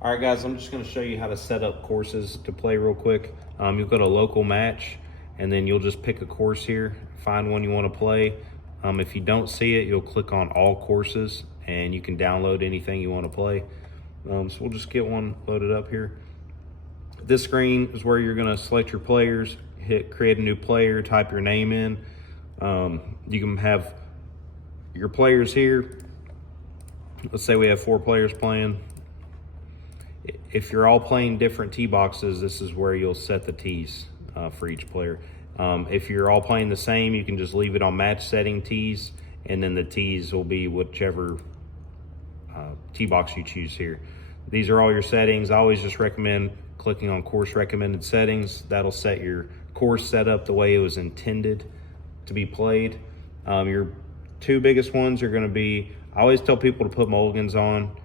All right, guys, I'm just going to show you how to set up courses to play real quick. You'll go to local match, and then you'll just pick a course here, find one you want to play. If you don't see it, you'll click on all courses, and you can download anything you want to play. So we'll just get one loaded up here. This screen is where you're going to select your players, hit create a new player, type your name in. You can have your players here. Let's say we have 4 players playing. If you're all playing different tee boxes, this is where you'll set the tees for each player. If you're all playing the same, you can just leave it on match setting tees, and then the tees will be whichever tee box you choose here. These are all your settings. I always just recommend clicking on course recommended settings. That'll set your course setup the way it was intended to be played. Your 2 biggest ones are going to be, I always tell people to put mulligans on.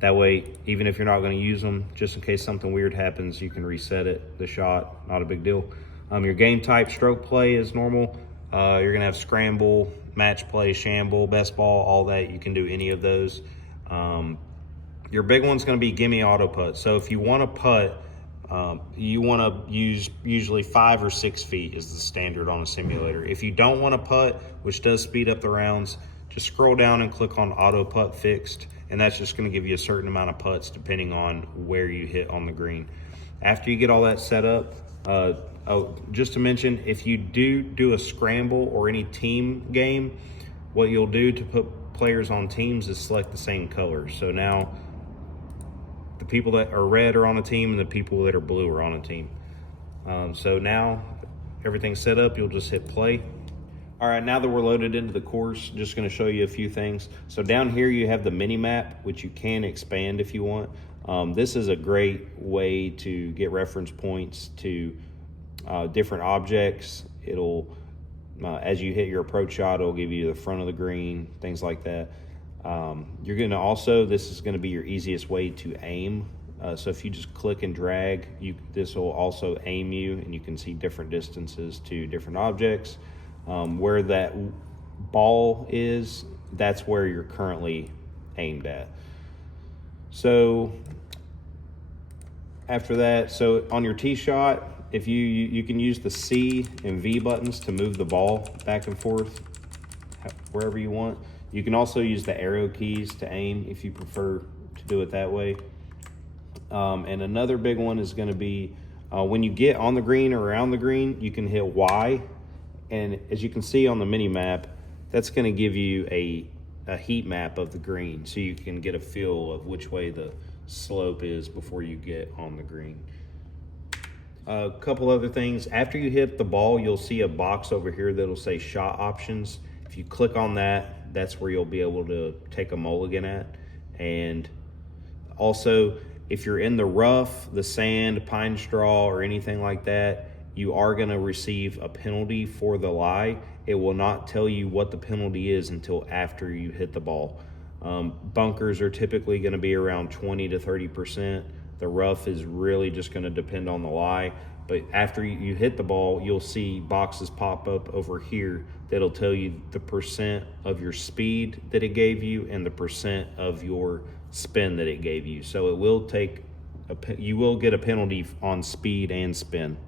That way, even if you're not going to use them, just in case something weird happens, you can reset it, the shot, not a big deal. Your game type, stroke play is normal. You're going to have scramble, match play, shamble, best ball, all that. You can do any of those. Your big one's going to be gimme auto putt. So if you want to putt, you want to use usually 5 or 6 feet is the standard on a simulator. If you don't want to putt, which does speed up the rounds, just scroll down and click on auto putt fixed, and that's just going to give you a certain amount of putts depending on where you hit on the green. After you get all that set up, just to mention, if you do a scramble or any team game, what you'll do to put players on teams is select the same color. So now the people that are red are on a team and the people that are blue are on a team. So now everything's set up, you'll just hit play. All right, now that we're loaded into the course, just gonna show you a few things. So down here you have the mini map, which you can expand if you want. This is a great way to get reference points to different objects. It'll, as you hit your approach shot, it'll give you the front of the green, things like that. You're gonna also, this is gonna be your easiest way to aim. So if you just click and drag, this will also aim you, and you can see different distances to different objects. Where that ball is, that's where you're currently aimed at. So after that, so on your tee shot, if you can use the C and V buttons to move the ball back and forth wherever you want. You can also use the arrow keys to aim if you prefer to do it that way. And another big one is going to be when you get on the green or around the green, you can hit Y. And as you can see on the mini map, that's going to give you a heat map of the green, so you can get a feel of which way the slope is before you get on the green. A couple other things. After you hit the ball, you'll see a box over here that'll say shot options. If you click on that, that's where you'll be able to take a mulligan at. And also, if you're in the rough, the sand, pine straw, or anything like that, you are going to receive a penalty for the lie. It will not tell you what the penalty is until after you hit the ball. Bunkers are typically going to be around 20 to 30%. The rough is really just going to depend on the lie. But after you hit the ball, you'll see boxes pop up over here that'll tell you the percent of your speed that it gave you and the percent of your spin that it gave you. So it will take, you will get a penalty on speed and spin.